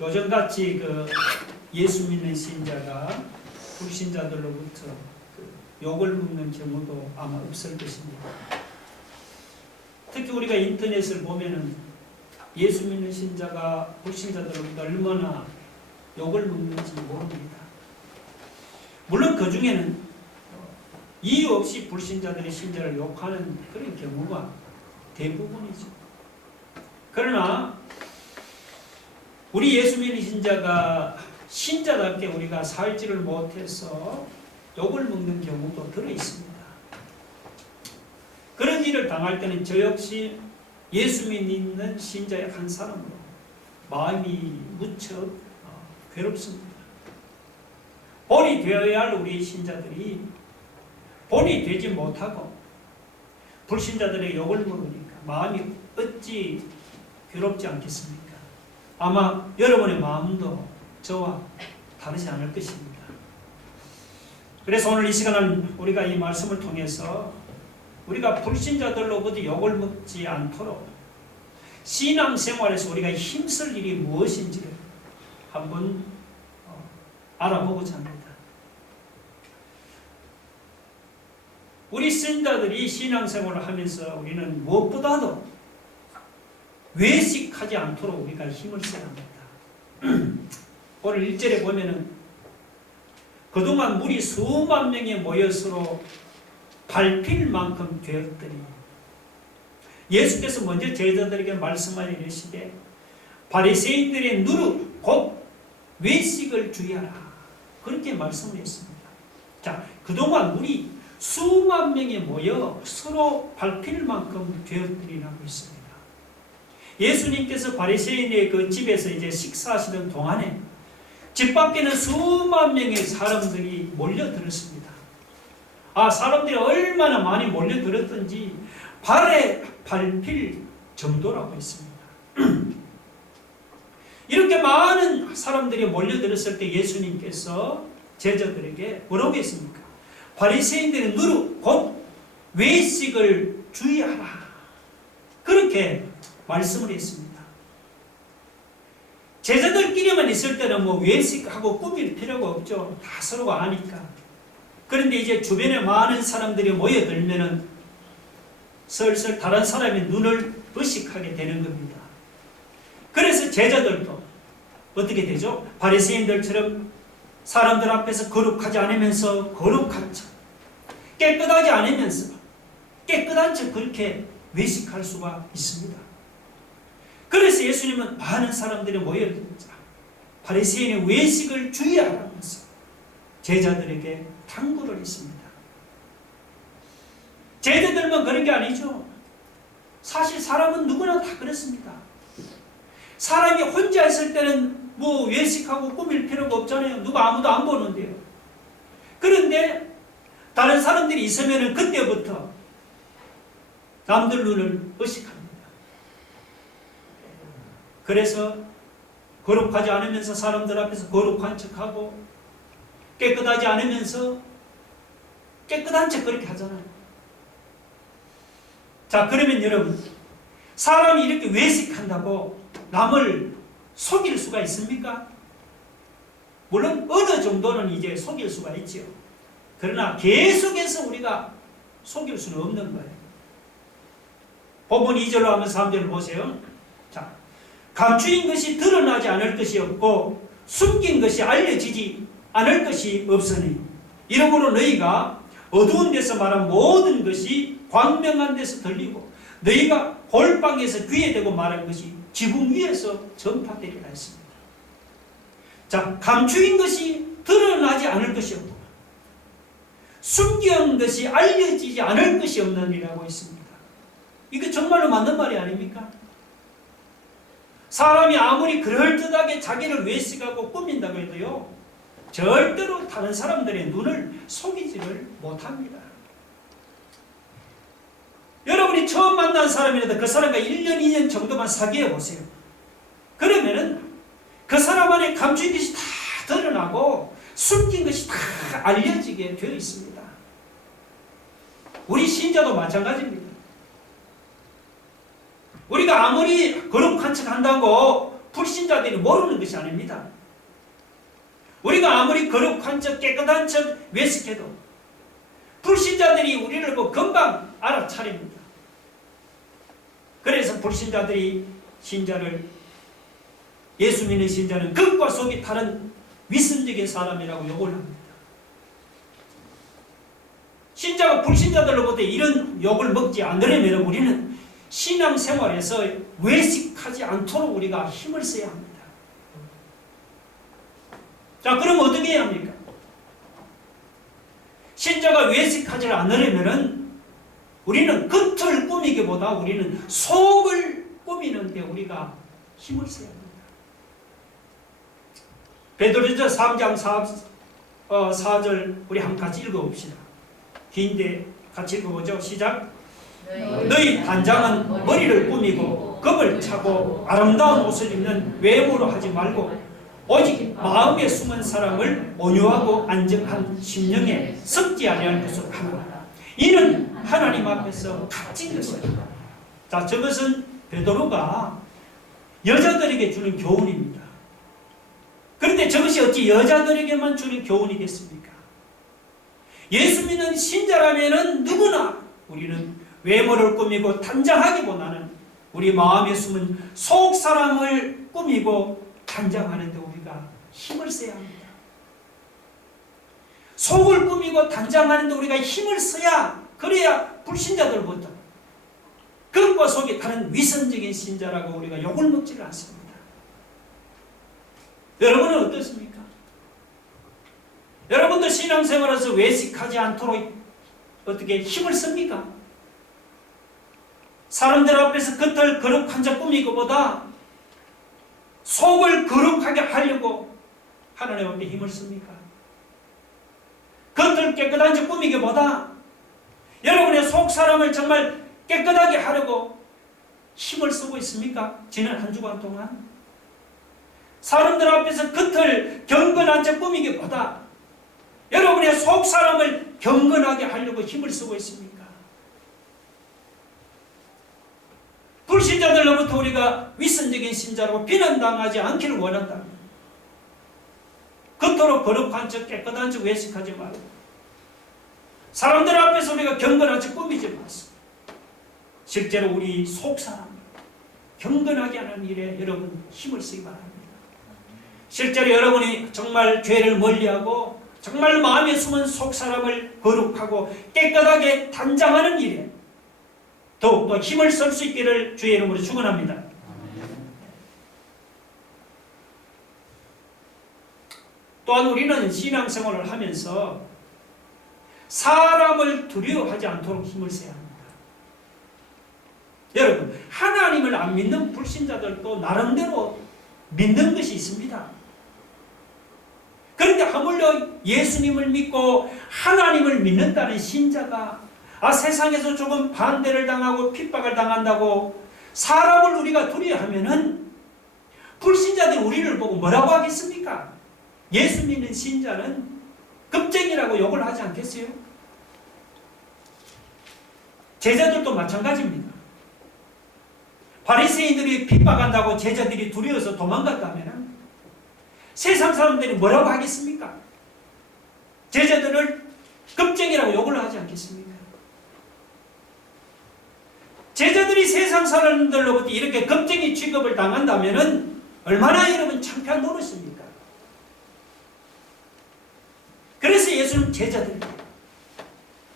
요즘같이 예수 믿는 신자가 불신자들로부터 욕을 먹는 경우도 아마 없을 것입니다. 특히 우리가 인터넷을 보면은 예수 믿는 신자가 불신자들로부터 얼마나 욕을 먹는지 모릅니다. 물론 그 중에는 이유 없이 불신자들이 신자를 욕하는 그런 경우가 대부분이죠. 그러나 우리 예수 믿는 신자가 신자답게 우리가 살지를 못해서 욕을 먹는 경우도 들어 있습니다. 그런 일을 당할 때는 저 역시 예수 믿는 신자의 한 사람으로 마음이 무척 괴롭습니다. 본이 되어야 할 우리 신자들이 본이 되지 못하고 불신자들의 욕을 먹으니까 마음이 어찌 괴롭지 않겠습니까? 아마 여러분의 마음도 저와 다르지 않을 것입니다. 그래서 오늘 이 시간은 우리가 이 말씀을 통해서 우리가 불신자들로부터 욕을 먹지 않도록 신앙생활에서 우리가 힘쓸 일이 무엇인지를 한번 알아보고자 합니다. 우리 신자들이 신앙생활을 하면서 우리는 무엇보다도 외식하지 않도록 우리가 힘을 써야 합니다. 오늘 1절에 보면은 그동안 물이 수만 명이 모여서로 밟힐 만큼 되었더니 예수께서 먼저 제자들에게 말씀하여 이르시되 바리새인들의 누룩 곧 외식을 주의하라 그렇게 말씀을 했습니다. 자, 그동안 물이 수만 명이 모여 서로 밟힐 만큼 되었더니라고 했습니다. 예수님께서 바리새인의 그 집에서 이제 식사하시는 동안에 집 밖에는 수만 명의 사람들이 몰려들었습니다. 사람들이 얼마나 많이 몰려들었던지 발에 밟힐 정도라고 했습니다. 이렇게 많은 사람들이 몰려들었을 때 예수님께서 제자들에게 뭐라고 했습니까? 바리새인들의 누룩 곧 외식을 주의하라 그렇게 말씀을 했습니다. 제자들끼리만 있을 때는 외식하고 꾸밀 필요가 없죠. 다 서로가 아니까. 그런데 이제 주변에 많은 사람들이 모여들면은 슬슬 다른 사람의 눈을 의식하게 되는 겁니다. 그래서 제자들도 어떻게 되죠? 바리새인들처럼 사람들 앞에서 거룩하지 않으면서 거룩한 척, 깨끗하지 않으면서 깨끗한 척 그렇게 외식할 수가 있습니다. 그래서 예수님은 많은 사람들이 모여들자 바리새인의 외식을 주의하라면서 제자들에게 당부를 했습니다. 제자들만 그런 게 아니죠. 사실 사람은 누구나 다 그렇습니다. 사람이 혼자 있을 때는 외식하고 꾸밀 필요가 없잖아요. 누가 아무도 안 보는데요. 그런데 다른 사람들이 있으면 그때부터 남들 눈을 의식합니다. 그래서 거룩하지 않으면서 사람들 앞에서 거룩한 척하고 깨끗하지 않으면서 깨끗한 척 그렇게 하잖아요. 자, 그러면 여러분, 사람이 이렇게 외식한다고 남을 속일 수가 있습니까? 물론 어느 정도는 이제 속일 수가 있죠. 그러나 계속해서 우리가 속일 수는 없는 거예요. 본문 2절로 하면서 3절을 보세요. 자, 감추인 것이 드러나지 않을 것이 없고 숨긴 것이 알려지지 않을 것이 없으니 이러므로 너희가 어두운 데서 말한 모든 것이 광명한 데서 들리고 너희가 골방에서 귀에 대고 말한 것이 지붕 위에서 전파되리라 했습니다. 자, 감추인 것이 드러나지 않을 것이 없고 숨긴 것이 알려지지 않을 것이 없느니라고 했습니다. 이거 정말로 맞는 말이 아닙니까? 사람이 아무리 그럴듯하게 자기를 외식하고 꾸민다고 해도요, 절대로 다른 사람들의 눈을 속이지를 못합니다. 여러분이 처음 만난 사람이라도 그 사람과 1년, 2년 정도만 사귀어 보세요. 그러면은 그 사람 안에 감추인 것이 다 드러나고 숨긴 것이 다 알려지게 되어 있습니다. 우리 신자도 마찬가지입니다. 우리가 아무리 거룩한 척 한다고 불신자들이 모르는 것이 아닙니다. 우리가 아무리 거룩한 척 깨끗한 척 외식해도 불신자들이 우리를 보고 금방 알아차립니다. 그래서 불신자들이 신자를, 예수 믿는 신자는 극과 속이 다른 위선적인 사람이라고 욕을 합니다. 신자가 불신자들로부터 이런 욕을 먹지 않으려면 우리는 신앙생활에서 외식하지 않도록 우리가 힘을 써야 합니다. 자, 그럼 어떻게 해야 합니까? 신자가 외식하지 않으려면 우리는 겉을 꾸미기보다 우리는 속을 꾸미는데 우리가 힘을 써야 합니다. 베드로전서 3장 4절 우리 한 같이 읽어봅시다. 긴데 같이 읽어보죠. 시작. 너희 단장은 머리를 꾸미고 겁을 차고 아름다운 옷을 입는 외모로 하지 말고 오직 마음에 숨은 사람을 온유하고 안정한 심령에 섞지 아니할 것으로 하노라. 이는 하나님 앞에서 값진 것이다. 자, 저것은 베드로가 여자들에게 주는 교훈입니다. 그런데 저것이 어찌 여자들에게만 주는 교훈이겠습니까? 예수 믿는 신자라면은 누구나 우리는 외모를 꾸미고 단장하기보다는 우리 마음에 숨은 속 사람을 꾸미고 단장하는데 우리가 힘을 써야 합니다. 속을 꾸미고 단장하는데 우리가 힘을 써야, 그래야 불신자들부터 겉과 속이 다른 위선적인 신자라고 우리가 욕을 먹지를 않습니다. 여러분은 어떻습니까? 여러분도 신앙생활에서 외식하지 않도록 어떻게 힘을 씁니까? 사람들 앞에서 겉을 거룩한 자 꾸미기보다 속을 거룩하게 하려고 하나님 앞에 힘을 씁니까? 겉을 깨끗한 자 꾸미기보다 여러분의 속 사람을 정말 깨끗하게 하려고 힘을 쓰고 있습니까? 지난 한 주간 동안 사람들 앞에서 겉을 경건한 자 꾸미기보다 여러분의 속 사람을 경건하게 하려고 힘을 쓰고 있습니까? 불신자들로부터 우리가 위선적인 신자라고 비난당하지 않기를 원한다면 겉으로 거룩한 척 깨끗한 척 외식하지 말고 사람들 앞에서 우리가 경건한 척 꾸미지 마시고 실제로 우리 속 사람 경건하게 하는 일에 여러분 힘을 쓰기 바랍니다. 실제로 여러분이 정말 죄를 멀리하고 정말 마음에 숨은 속 사람을 거룩하고 깨끗하게 단장하는 일에 더욱더 힘을 쓸 수 있기를 주의 이름으로 축원합니다. 또한 우리는 신앙생활을 하면서 사람을 두려워하지 않도록 힘을 써야 합니다. 여러분, 하나님을 안 믿는 불신자들도 나름대로 믿는 것이 있습니다. 그런데 하물며 예수님을 믿고 하나님을 믿는다는 신자가 세상에서 조금 반대를 당하고 핍박을 당한다고 사람을 우리가 두려워하면은 불신자들이 우리를 보고 뭐라고 하겠습니까? 예수 믿는 신자는 겁쟁이라고 욕을 하지 않겠어요? 제자들도 마찬가지입니다. 바리새인들이 핍박한다고 제자들이 두려워서 도망갔다면 세상 사람들이 뭐라고 하겠습니까? 제자들을 겁쟁이라고 욕을 하지 않겠습니까? 제자들이 세상 사람들로부터 이렇게 겁쟁이 취급을 당한다면 얼마나 여러분 창피한 노릇입니까? 그래서 예수는 제자들에게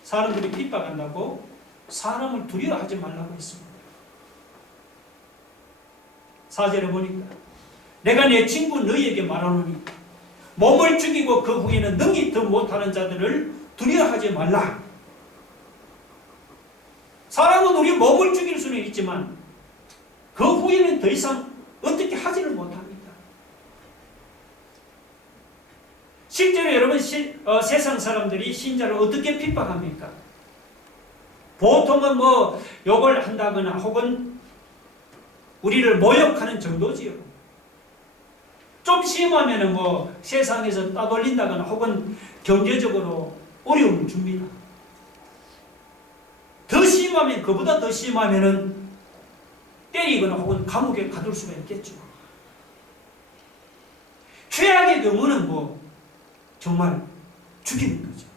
사람들이 핍박한다고 사람을 두려워하지 말라고 했습니다. 4절에 보니까 내가 내 친구 너희에게 말하노니 몸을 죽이고 그 후에는 능히 더 못하는 자들을 두려워하지 말라. 사람은 우리 몸을 죽일 수는 있지만 그 후에는 더 이상 어떻게 하지를 못합니다. 실제로 여러분 세상 사람들이 신자를 어떻게 핍박합니까? 보통은 뭐 욕을 한다거나 혹은 우리를 모욕하는 정도지요. 좀 심하면은 뭐 세상에서 따돌린다거나 혹은 경제적으로 어려움을 줍니다. 더 심하면 그보다 더 심하면은 때리거나 혹은 감옥에 가둘 수가 있겠죠. 최악의 경우는 정말 죽이는 거죠.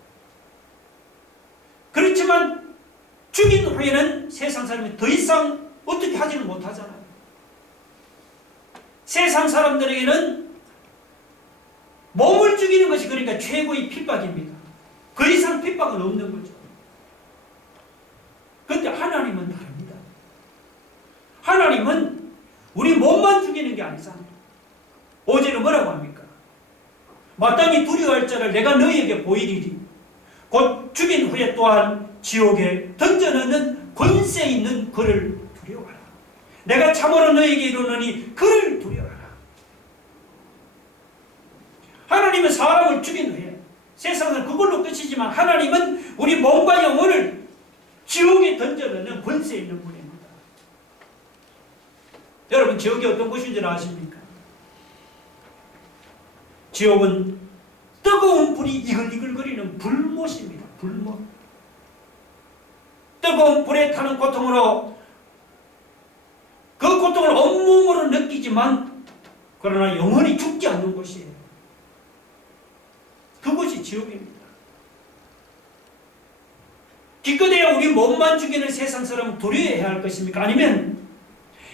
그렇지만 죽인 후에는 세상 사람이 더 이상 어떻게 하지는 못하잖아요. 세상 사람들에게는 몸을 죽이는 것이 그러니까 최고의 핍박입니다. 그 이상 핍박은 없는 거죠. 그런데 하나님은 다릅니다. 하나님은 우리 몸만 죽이는 게 아니잖아요. 오제는 뭐라고 합니까? 마땅히 두려워할 자를 내가 너희에게 보이리니 곧 죽인 후에 또한 지옥에 던져넣는 권세 있는 그를 두려워하라. 내가 참으로 너희에게 이르노니 그를 두려워하라. 하나님은 사람을 죽인 후에 세상은 그걸로 끝이지만 하나님은 우리 몸과 영혼을 지옥에 던져넣는 권세 있는 분입니다. 여러분, 지옥이 어떤 곳인 줄 아십니까? 지옥은 뜨거운 불이 이글이글거리는 불못입니다. 불못. 뜨거운 불에 타는 고통으로 그 고통을 온몸으로 느끼지만 그러나 영원히 죽지 않는 곳이에요. 그곳이 지옥입니다. 기껏해야 우리 몸만 죽이는 세상 사람은 두려워해야 할 것입니까? 아니면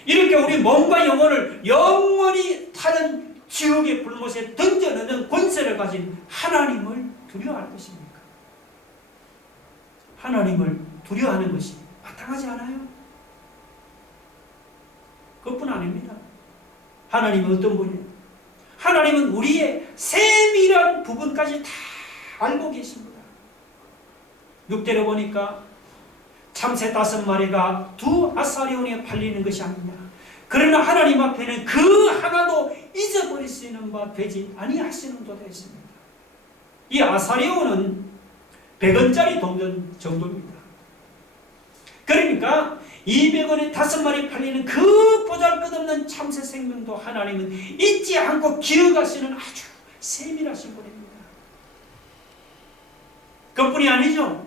이렇게 우리 몸과 영혼을 영원히 타는 지옥의 불못에 던져넣는 권세를 가진 하나님을 두려워할 것입니까? 하나님을 두려워하는 것이 마땅하지 않아요? 그것뿐 아닙니다. 하나님은 어떤 분이에요? 하나님은 우리의 세밀한 부분까지 다 알고 계십니다. 6절에 보니까 참새 5마리가 2 아사리온에 팔리는 것이 아니냐. 그러나 하나님 앞에는 그 하나도 잊어버릴 수 있는 바 되지 아니하시는도다 했습니다. 이 아사리온은 100원짜리 동전 정도입니다. 그러니까 200원에 5마리 팔리는 그 보잘것없는 참새 생명도 하나님은 잊지 않고 기억하시는 아주 세밀하신 분입니다. 그뿐이 아니죠.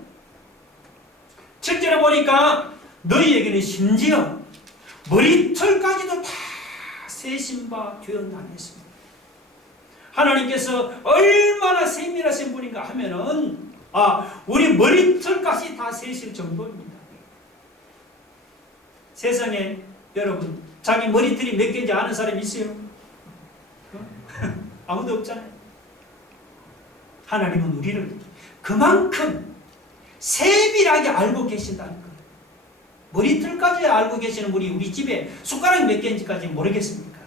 7절에 보니까 너희에게는 심지어 머리털까지도 다 세신 바 되었나니 했습니다. 하나님께서 얼마나 세밀하신 분인가 하면은 우리 머리털까지 다 세실 정도입니다. 세상에 여러분 자기 머리털이 몇 개인지 아는 사람 있어요? 아무도 없잖아요. 하나님은 우리를 그만큼 세밀하게 알고 계신다는 거예요. 머리털까지 알고 계시는 분이 우리 집에 숟가락이 몇 개인지까지 모르겠습니까?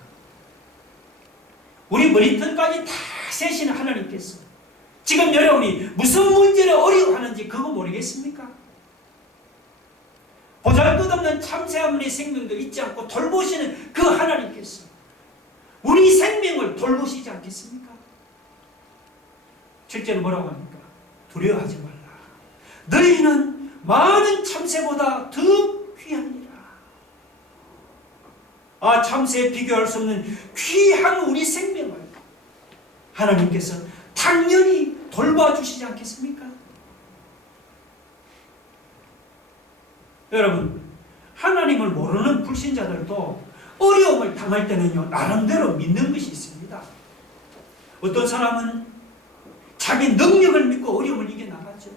우리 머리털까지 다 세시는 하나님께서 지금 여러분이 무슨 문제를 어려워하는지 그거 모르겠습니까? 보잘것없는 참새 한 마리 생명도 잊지 않고 돌보시는 그 하나님께서 우리 생명을 돌보시지 않겠습니까? 7절은 뭐라고 합니까? 두려워하지 말라. 너희는 많은 참새보다 더 귀하니라. 참새에 비교할 수 없는 귀한 우리 생명을 하나님께서 당연히 돌봐주시지 않겠습니까? 여러분, 하나님을 모르는 불신자들도 어려움을 당할 때는요, 나름대로 믿는 것이 있습니다. 어떤 사람은 자기 능력을 믿고 어려움을 이겨나가죠.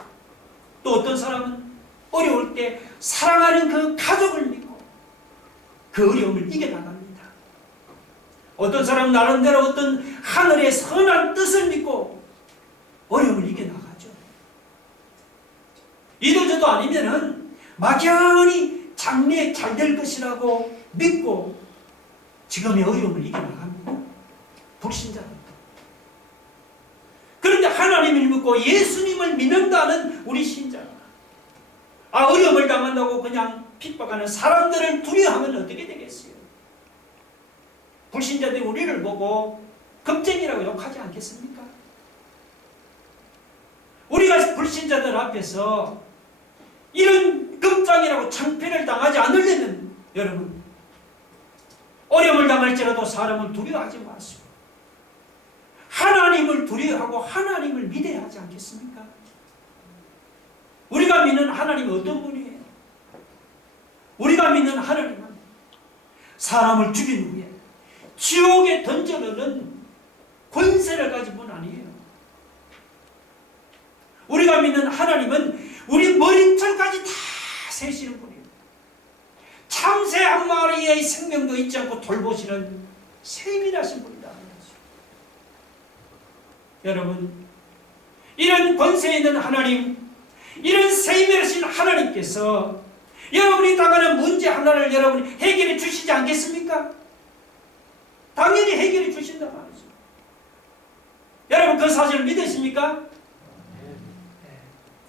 또 어떤 사람은 어려울 때 사랑하는 그 가족을 믿고 그 어려움을 이겨나갑니다. 어떤 사람은 나름대로 어떤 하늘의 선한 뜻을 믿고 어려움을 이겨나가죠. 이도저도 아니면은 막연히 장래에 잘 될 것이라고 믿고 지금의 어려움을 이겨나갑니다. 불신자들. 그런데 하나님을 믿고 예수님을 믿는다는 우리 신자가 어려움을 당한다고 그냥 핍박하는 사람들을 두려워하면 어떻게 되겠어요? 불신자들이 우리를 보고 겁쟁이라고 욕하지 않겠습니까? 우리가 불신자들 앞에서 이런 겁장이라고 창피를 당하지 않으려면 여러분 어려움을 당할지라도 사람을 두려워하지 마시고 하나님을 두려워하고 하나님을 믿어야 하지 않겠습니까? 우리가 믿는 하나님은 어떤 분이에요? 우리가 믿는 하나님은 사람을 죽인 후에 지옥에 던져넣는 권세를 가진 분 아니에요. 우리가 믿는 하나님은 우리 머리털까지 다 세시는 분이에요. 참새 한 마리의 생명도 잊지 않고 돌보시는 세밀하신 분이다. 여러분, 이런 권세 있는 하나님, 이런 세밀하신 하나님께서 여러분이 당하는 문제 하나를 여러분이 해결해 주시지 않겠습니까? 당연히 해결해 주신단 말이죠. 여러분, 그 사실을 믿으십니까?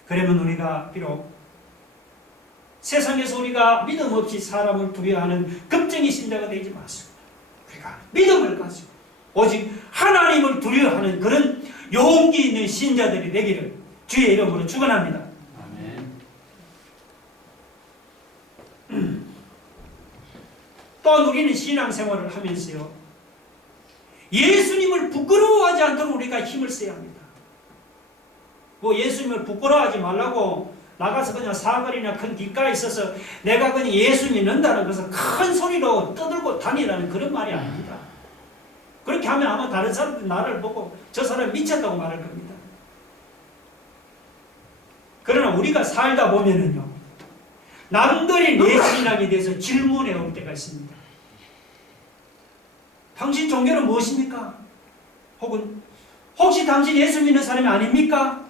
그러면 우리가 비록 세상에서 우리가 믿음 없이 사람을 두려워하는 겁쟁이 신자가 되지 마시고, 우리가 믿음을 가지고 오직 하나님을 두려워하는 그런 용기 있는 신자들이 되기를 주의 이름으로 축원합니다. 또한 우리는 신앙생활을 하면서요, 예수님을 부끄러워하지 않도록 우리가 힘을 써야 합니다. 뭐 예수님을 부끄러워하지 말라고 나가서 그냥 사거리나 큰 길가에 있어서 내가 그냥 예수 믿는다는 것을 큰 소리로 떠들고 다니라는 그런 말이 아닙니다. 그렇게 하면 아마 다른 사람들이 나를 보고 저 사람 미쳤다고 말할 겁니다. 그러나 우리가 살다 보면은요, 남들이 내 신앙에 대해서 질문해 올 때가 있습니다. 당신 종교는 무엇입니까? 혹은 혹시 당신 예수 믿는 사람이 아닙니까?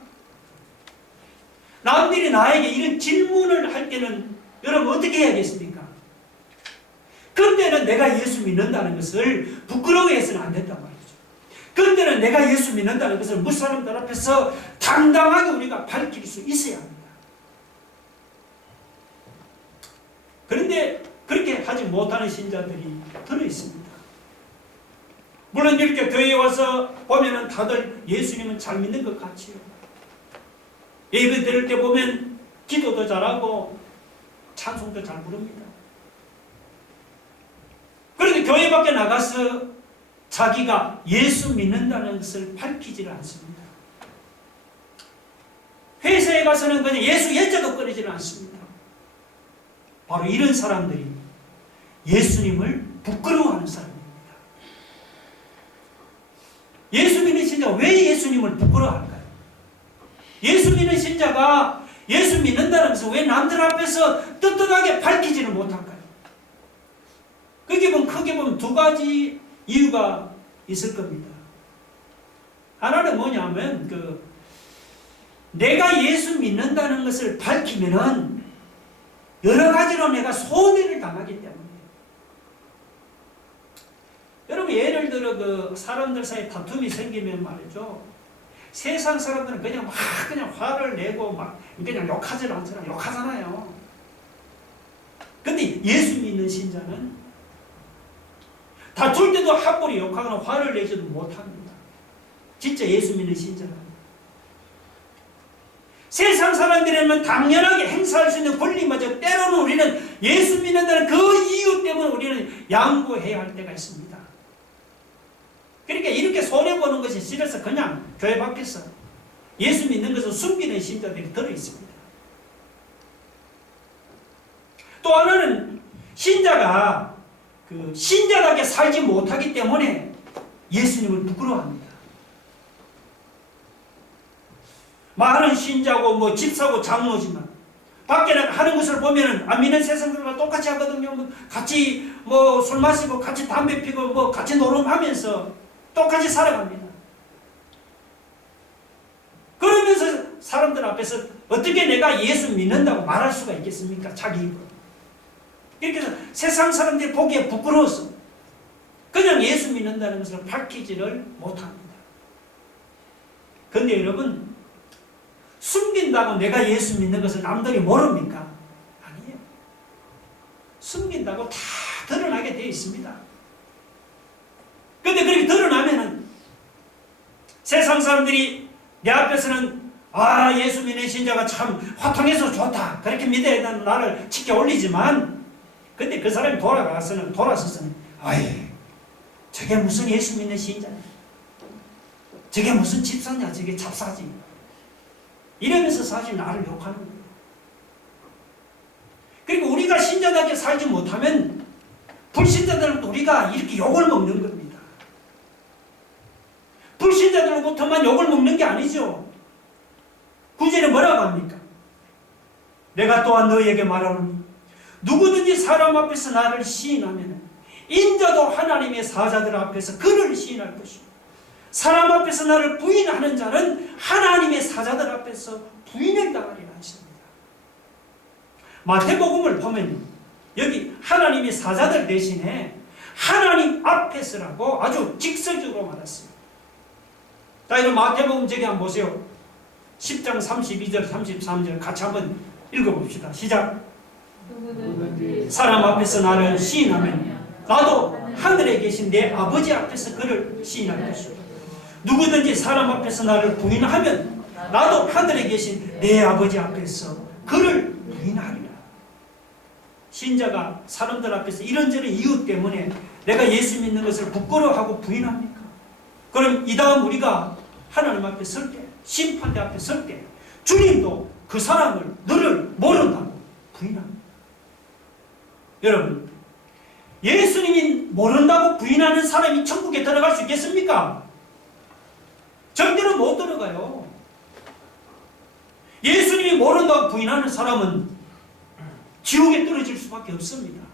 남들이 나에게 이런 질문을 할 때는 여러분 어떻게 해야겠습니까? 그때는 내가 예수 믿는다는 것을 부끄러워해서는 안 된단 말이죠. 그때는 내가 예수 믿는다는 것을 무사람들 앞에서 당당하게 우리가 밝힐 수 있어야 합니다. 그런데 그렇게 하지 못하는 신자들이 들어있습니다. 물론 이렇게 교회에 와서 보면은 다들 예수님은 잘 믿는 것 같지요. 예배 드릴 때 보면 기도도 잘하고 찬송도 잘 부릅니다. 그런데 교회 밖에 나가서 자기가 예수 믿는다는 것을 밝히지를 않습니다. 회사에 가서는 그냥 예수 예자도 꺼내지를 않습니다. 바로 이런 사람들이 예수님을 부끄러워하는 사람입니다. 예수 믿는 신자가 왜 예수님을 부끄러워할까요? 예수 믿는 신자가 예수 믿는다는 것을 왜 남들 앞에서 떳떳하게 밝히지는 못할까요? 크게 보면 두 가지 이유가 있을 겁니다. 하나는 뭐냐면 내가 예수 믿는다는 것을 밝히면은 여러 가지로 내가 손해를 당하기 때문에. 여러분, 예를 들어 사람들 사이에 다툼이 생기면 말이죠, 세상 사람들은 그냥 화를 내고 그냥 욕하지 않잖아요. 욕하잖아요. 근데 예수 믿는 신자는 다툴 때도 함부로 욕하거나 화를 내지도 못합니다. 진짜 예수 믿는 신자는. 세상 사람들이라면 당연하게 행사할 수 있는 권리마저 때로는 우리는 예수 믿는다는 그 이유 때문에 우리는 양보해야 할 때가 있습니다. 그러니까 이렇게 손해보는 것이 싫어서 그냥 교회 밖에서 예수 믿는 것을 숨기는 신자들이 들어있습니다. 또 하나는 신자가 신자답게 살지 못하기 때문에 예수님을 부끄러워합니다. 말은 신자고 집사고 장로지만 밖에 하는 것을 보면 안 믿는 세상들과 똑같이 하거든요. 같이 술 마시고 같이 담배 피고 같이 노름하면서 똑같이 살아갑니다. 그러면서 사람들 앞에서 어떻게 내가 예수 믿는다고 말할 수가 있겠습니까? 자기 입으로. 이렇게 해서 세상 사람들이 보기에 부끄러워서 그냥 예수 믿는다는 것을 밝히지를 못합니다. 그런데 여러분, 숨긴다고 내가 예수 믿는 것을 남들이 모릅니까? 아니에요. 숨긴다고 다 드러나게 되어 있습니다. 그런데 그렇게 드러나면은 세상 사람들이 내 앞에서는 예수 믿는 신자가 참 화통해서 좋다, 그렇게 믿어야 된다는 나를 치켜 올리지만, 근데 그 사람이 돌아서서는 저게 무슨 예수 믿는 신자냐, 저게 무슨 집사냐, 저게 잡사지, 이러면서 사실 나를 욕하는 거예요. 그리고 우리가 신자답게 살지 못하면 불신자들은 우리가 이렇게 욕을 먹는 겁니다. 때부터만 욕을 먹는 게 아니죠. 9절에 뭐라고 합니까? 내가 또한 너희에게 말하노니 누구든지 사람 앞에서 나를 시인하면 인자도 하나님의 사자들 앞에서 그를 시인할 것이고 사람 앞에서 나를 부인하는 자는 하나님의 사자들 앞에서 부인을 당하리라 했습니다. 마태복음을 보면 여기 하나님의 사자들 대신에 하나님 앞에서라고 아주 직설적으로 말했습니다. 자, 이런 마태복음 저기 한번 보세요. 10장 32절 33절 같이 한번 읽어봅시다. 시작. 사람 앞에서 나를 시인하면 나도 하늘에 계신 내 아버지 앞에서 그를 시인할 것이고 누구든지 사람 앞에서 나를 부인하면 나도 하늘에 계신 내 아버지 앞에서 그를 부인하리라. 신자가 사람들 앞에서 이런저런 이유 때문에 내가 예수 믿는 것을 부끄러워하고 부인합니까? 그럼 이 다음 우리가 하나님 앞에 설 때, 심판대 앞에 설 때 주님도 그 사람을 너를 모른다고 부인합니다. 여러분, 예수님이 모른다고 부인하는 사람이 천국에 들어갈 수 있겠습니까? 절대로 못 들어가요. 예수님이 모른다고 부인하는 사람은 지옥에 떨어질 수밖에 없습니다.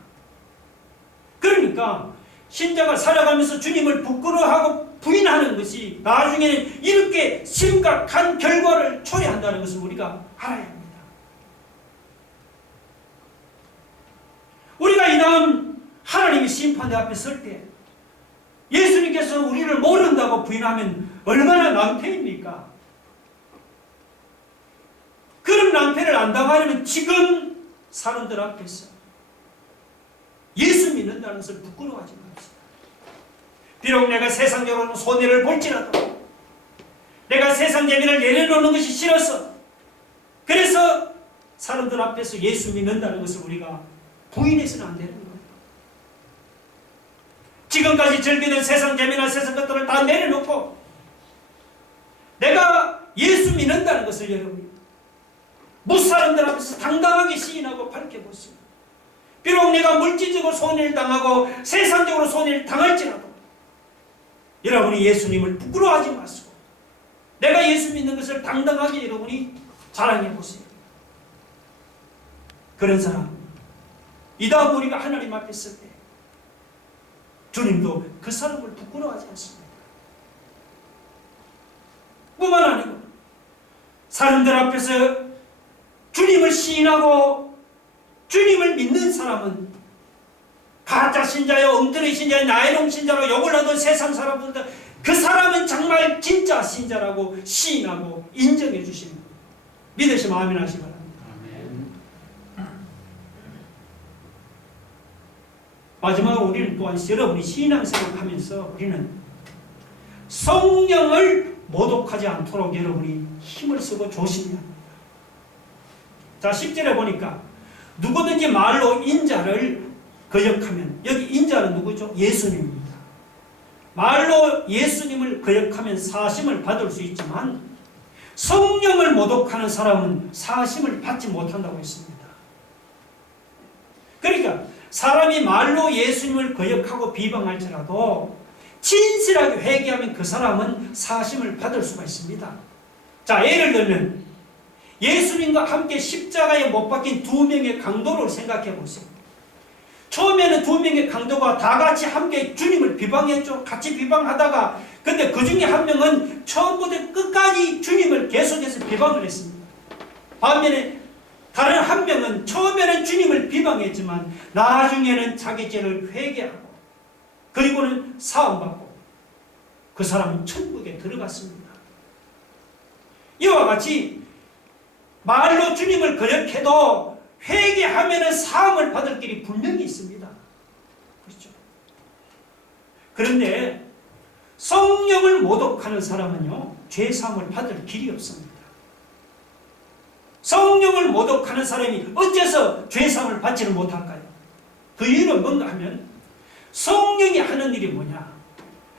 그러니까 신자가 살아가면서 주님을 부끄러워하고 부인하는 것이 나중에는 이렇게 심각한 결과를 초래한다는 것을 우리가 알아야 합니다. 우리가 이 다음 하나님의 심판대 앞에 설 때 예수님께서 우리를 모른다고 부인하면 얼마나 낭패입니까? 그런 낭패를 안 당하려면 지금 사람들 앞에서 예수 믿는다는 것을 부끄러워하지 맙시다. 비록 내가 세상적으로 손해를 볼지라도 내가 세상 재미를 내려놓는 것이 싫어서 그래서 사람들 앞에서 예수 믿는다는 것을 우리가 부인해서는 안 되는 거예요. 지금까지 즐기는 세상 재미나 세상 것들을 다 내려놓고 내가 예수 믿는다는 것을 여러분 무사람들 앞에서 당당하게 시인하고 밝혀보세요. 비록 내가 물질적으로 손해를 당하고 세상적으로 손해를 당할지라도 여러분이 예수님을 부끄러워하지 마시고 내가 예수 믿는 것을 당당하게 여러분이 자랑해보세요. 그런 사람 이 다음 우리가 하나님 앞에 있을 때 주님도 그 사람을 부끄러워하지 않습니다. 뿐만 아니고 사람들 앞에서 주님을 시인하고 주님을 믿는 사람은 가짜 신자여 엉터리 신자여 나이롱 신자로 욕을 하던 세상 사람들도 그 사람은 정말 진짜 신자라고 시인하고 인정해 주십니다. 믿으시면 아멘 하시기 바랍니다. 마지막으로 우리는 또한 여러분이 신앙생활을 하면서 우리는 성령을 모독하지 않도록 여러분이 힘을 쓰고 조심해야 합니다. 자, 10절에 보니까 누구든지 말로 인자를 거역하면 여기 인자는 누구죠? 예수님입니다. 말로 예수님을 거역하면 사심을 받을 수 있지만 성령을 모독하는 사람은 사심을 받지 못한다고 했습니다. 그러니까 사람이 말로 예수님을 거역하고 비방할지라도 진실하게 회개하면 그 사람은 사심을 받을 수가 있습니다. 자, 예를 들면 예수님과 함께 십자가에 못 박힌 두 명의 강도를 생각해 보세요. 처음에는 두 명의 강도가 다 같이 함께 주님을 비방했죠. 같이 비방하다가 근데 그 중에 한 명은 처음부터 끝까지 주님을 계속해서 비방을 했습니다. 반면에 다른 한 명은 처음에는 주님을 비방했지만 나중에는 자기 죄를 회개하고 그리고는 사함받고 그 사람은 천국에 들어갔습니다. 이와 같이 말로 주님을 거역해도 회개하면 사함을 받을 길이 분명히 있습니다. 그렇죠? 그런데 성령을 모독하는 사람은요, 죄사함을 받을 길이 없습니다. 성령을 모독하는 사람이 어째서 죄사함을 받지는 못할까요? 그 이유는 뭔가 하면 성령이 하는 일이 뭐냐?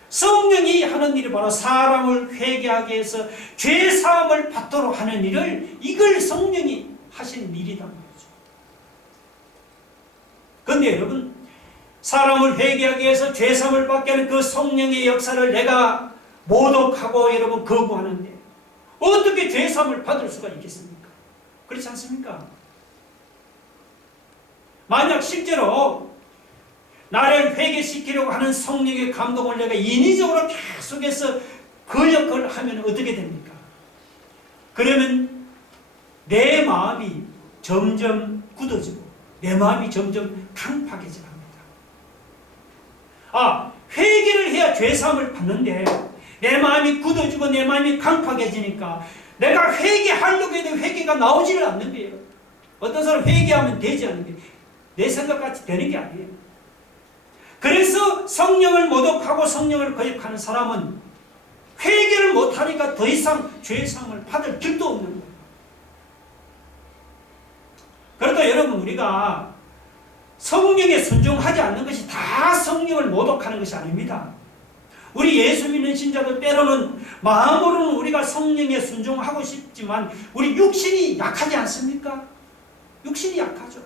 성령이 하는 일이 바로 사람을 회개하게 해서 죄사함을 받도록 하는 일을 이걸 성령이 하시는 일이란 말이죠. 그런데 여러분 사람을 회개하게 해서 죄사함을 받게 하는 그 성령의 역사를 내가 모독하고 여러분 거부하는데 어떻게 죄사함을 받을 수가 있겠습니까? 그렇지 않습니까? 만약 실제로 나를 회개시키려고 하는 성령의 감동을 내가 인위적으로 계속해서 거역을 하면 어떻게 됩니까? 그러면 내 마음이 점점 굳어지고 내 마음이 점점 강팍해져 갑니다. 회개를 해야 죄사함을 받는데 내 마음이 굳어지고 내 마음이 강팍해지니까 내가 회개하려고 해도 회개가 나오지를 않는 거예요. 어떤 사람은 회개하면 되지 않는 게 내 생각같이 되는 게 아니에요. 그래서 성령을 모독하고 성령을 거역하는 사람은 회개를 못하니까 더 이상 죄사함을 받을 길도 없는 거예요. 그러다 여러분 우리가 성령에 순종하지 않는 것이 다 성령을 모독하는 것이 아닙니다. 우리 예수 믿는 신자들 때로는 마음으로는 우리가 성령에 순종하고 싶지만 우리 육신이 약하지 않습니까? 육신이 약하죠.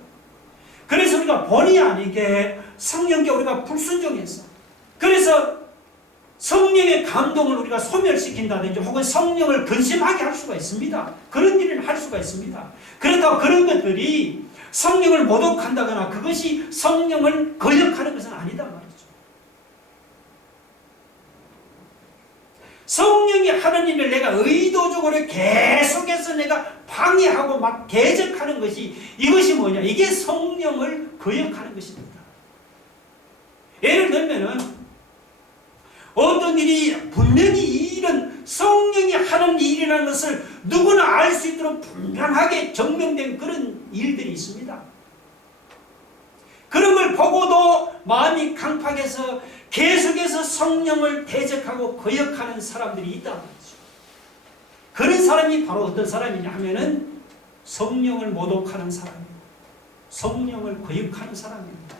그래서 우리가 본의 아니게 성령께 우리가 불순종했어. 그래서 성령의 감동을 우리가 소멸시킨다든지 혹은 성령을 근심하게 할 수가 있습니다. 그런 일을 할 수가 있습니다. 그렇다고 그런 것들이 성령을 모독한다거나 그것이 성령을 거역하는 것은 아니다 말이죠. 성령이 하는 일을 내가 의도적으로 계속해서 내가 방해하고 막 대적하는 것이 이것이 뭐냐? 이게 성령을 거역하는 것입니다. 예를 들면은 어떤 일이 분명히 이 일은 성령이 하는 일이라는 것을 누구나 알 수 있도록 분명하게 증명된 그런 일들이 있습니다. 그런 걸 보고도 마음이 강팍해서 계속해서 성령을 대적하고 거역하는 사람들이 있단 말이죠. 그런 사람이 바로 어떤 사람이냐 하면은 성령을 모독하는 사람입니다. 성령을 거역하는 사람입니다.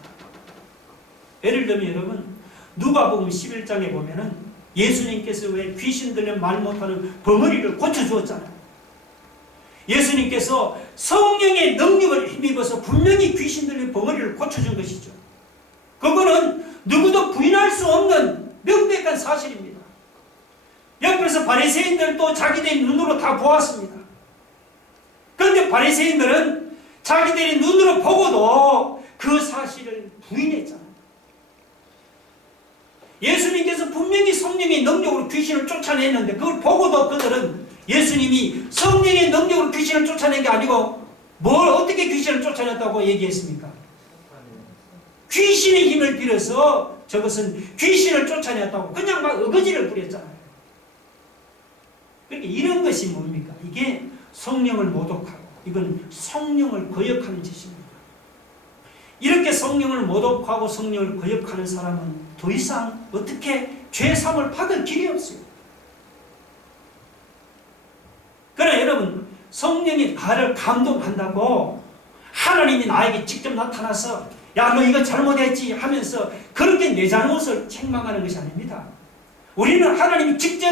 예를 들면 여러분 누가복음 11장에 보면은 예수님께서 왜 귀신 들려 말 못하는 벙어리를 고쳐주었잖아요. 예수님께서 성령의 능력을 힘입어서 분명히 귀신 들린 벙어리를 고쳐준 것이죠. 그거는 누구도 부인할 수 없는 명백한 사실입니다. 옆에서 바리새인들도 자기들의 눈으로 다 보았습니다. 그런데 바리새인들은 자기들이 눈으로 보고도 그 사실을 부인했잖아요. 예수님께서 분명히 성령의 능력으로 귀신을 쫓아냈는데 그걸 보고도 그들은 예수님이 성령의 능력으로 귀신을 쫓아낸 게 아니고 뭘 어떻게 귀신을 쫓아냈다고 얘기했습니까? 귀신의 힘을 빌어서 저것은 귀신을 쫓아냈다고 그냥 막 어거지를 부렸잖아요. 그러니까 이런 것이 뭡니까? 이게 성령을 모독하고 이건 성령을 거역하는 짓입니다. 이렇게 성령을 모독하고 성령을 거역하는 사람은 더 이상 어떻게 죄사함을 받을 길이 없어요. 그러나 여러분 성령이 나를 감동한다고 하나님이 나에게 직접 나타나서 야 너 이거 잘못했지 하면서 그렇게 내 잘못을 책망하는 것이 아닙니다. 우리는 하나님이 직접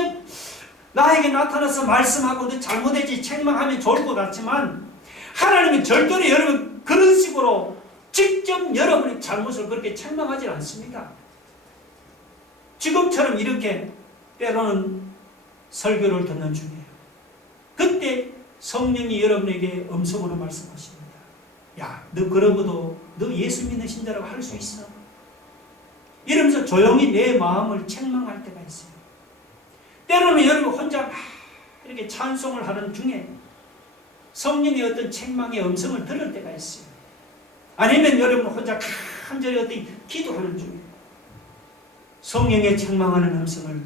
나에게 나타나서 말씀하고 너 잘못했지 책망하면 좋을 것 같지만 하나님은 절대로 여러분 그런 식으로 직접 여러분의 잘못을 그렇게 책망하지 않습니다. 지금처럼 이렇게 때로는 설교를 듣는 중에 그때 성령이 여러분에게 음성으로 말씀하십니다. 야, 너 그러고도 너 예수 믿는 신자라고 할 수 있어? 이러면서 조용히 내 마음을 책망할 때가 있어요. 때로는 여러분 혼자 막 이렇게 찬송을 하는 중에 성령의 어떤 책망의 음성을 들을 때가 있어요. 아니면 여러분 혼자 간절히 어떤 기도하는 중에 성령의 책망하는 음성을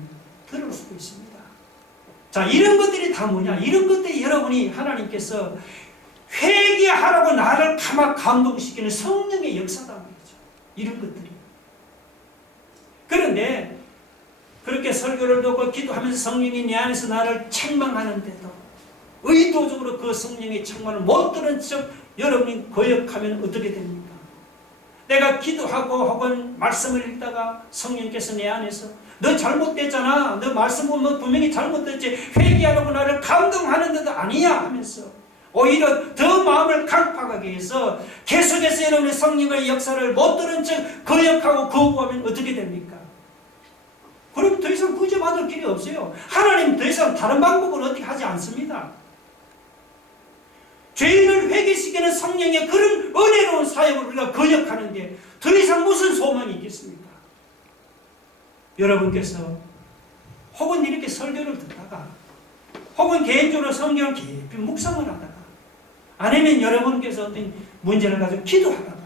들을 수도 있습니다. 자, 이런 것들이 다 뭐냐? 이런 것들이 여러분이 하나님께서 회개하라고 나를 감동시키는 성령의 역사다 말이죠. 이런 것들이. 그런데 그렇게 설교를 듣고 기도하면서 성령이 내 안에서 나를 책망하는데도 의도적으로 그 성령의 책망을 못 들은 척 여러분이 거역하면 어떻게 됩니까? 내가 기도하고 혹은 말씀을 읽다가 성령께서 내 안에서 너 잘못됐잖아. 너 말씀 보면 분명히 잘못됐지. 회개하라고 나를 감동하는데도 아니야 하면서 오히려 더 마음을 강팍하게 해서 계속해서 여러분의 성령의 역사를 못 들은 척 거역하고 거부하면 어떻게 됩니까? 그럼 더 이상 구제 용서받을 길이 없어요. 하나님 더 이상 다른 방법을 어떻게 하지 않습니다. 죄인을 회개시키는 성령의 그런 은혜로운 사역을 우리가 거역하는데 더 이상 무슨 소망이 있겠습니까? 여러분께서 혹은 이렇게 설교를 듣다가 혹은 개인적으로 성경을 깊이 묵상을 하다가 아니면 여러분께서 어떤 문제를 가지고 기도하다가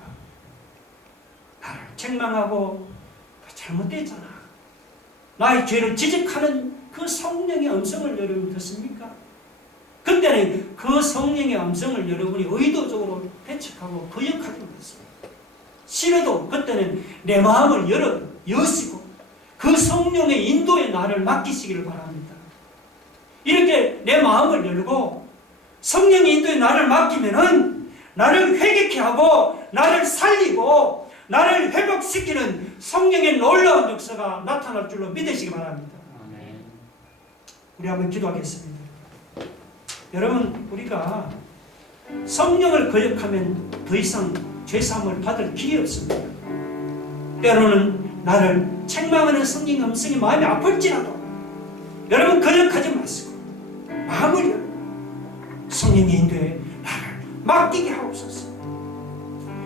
나를 책망하고 잘못됐잖아, 나의 죄를 지적하는 그 성령의 음성을 여러분 듣습니까? 그때는 그 성령의 음성을 여러분이 의도적으로 배척하고 거역하지 못했어요. 싫어도 그때는 내 마음을 여시고 그 성령의 인도에 나를 맡기시기를 바랍니다. 이렇게 내 마음을 열고 성령의 인도에 나를 맡기면은 나를 회개케 하고 나를 살리고 나를 회복시키는 성령의 놀라운 역사가 나타날 줄로 믿으시기 바랍니다. 우리 한번 기도하겠습니다. 여러분, 우리가 성령을 거역하면 더 이상 죄사함을 받을 길이 없습니다. 때로는 나를 책망하는 성령의 음성이 마음이 아플지라도 여러분 거역하지 마시고 마음을 열고 성령의 인도에 나를 맡기게 하옵소서.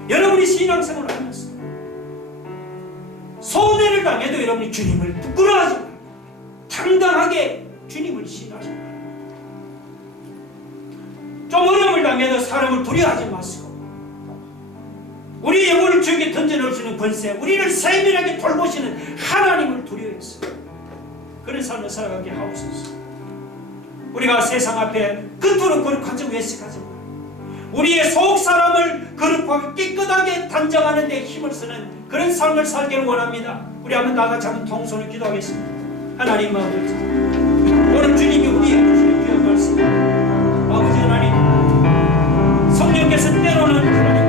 여러분이 신앙생활을 하면서 손해를 당해도 여러분이 주님을 부끄러워하지 말고 당당하게 주님을 신하시기 바랍니다. 좀 어려움을 당해도 사람을 두려워하지 마시고 우리 영혼을 주에게 던져놓을 수 있는 권세, 우리를 세밀하게 돌보시는 하나님을 두려워해서 그런 삶을 살아가게 하옵소서. 우리가 세상 앞에 겉으로 거룩하지 외식하지 말고 우리의 속 사람을 거룩하고 깨끗하게 단정하는 데 힘을 쓰는 그런 삶을 살기를 원합니다. 우리 한번 나같이 한번 통성을 기도하겠습니다. 하나님 아버지, 오늘 주님이 우리에게 주시는 귀한 말씀, 아버지 하나님, 성령께서 때로는 하나님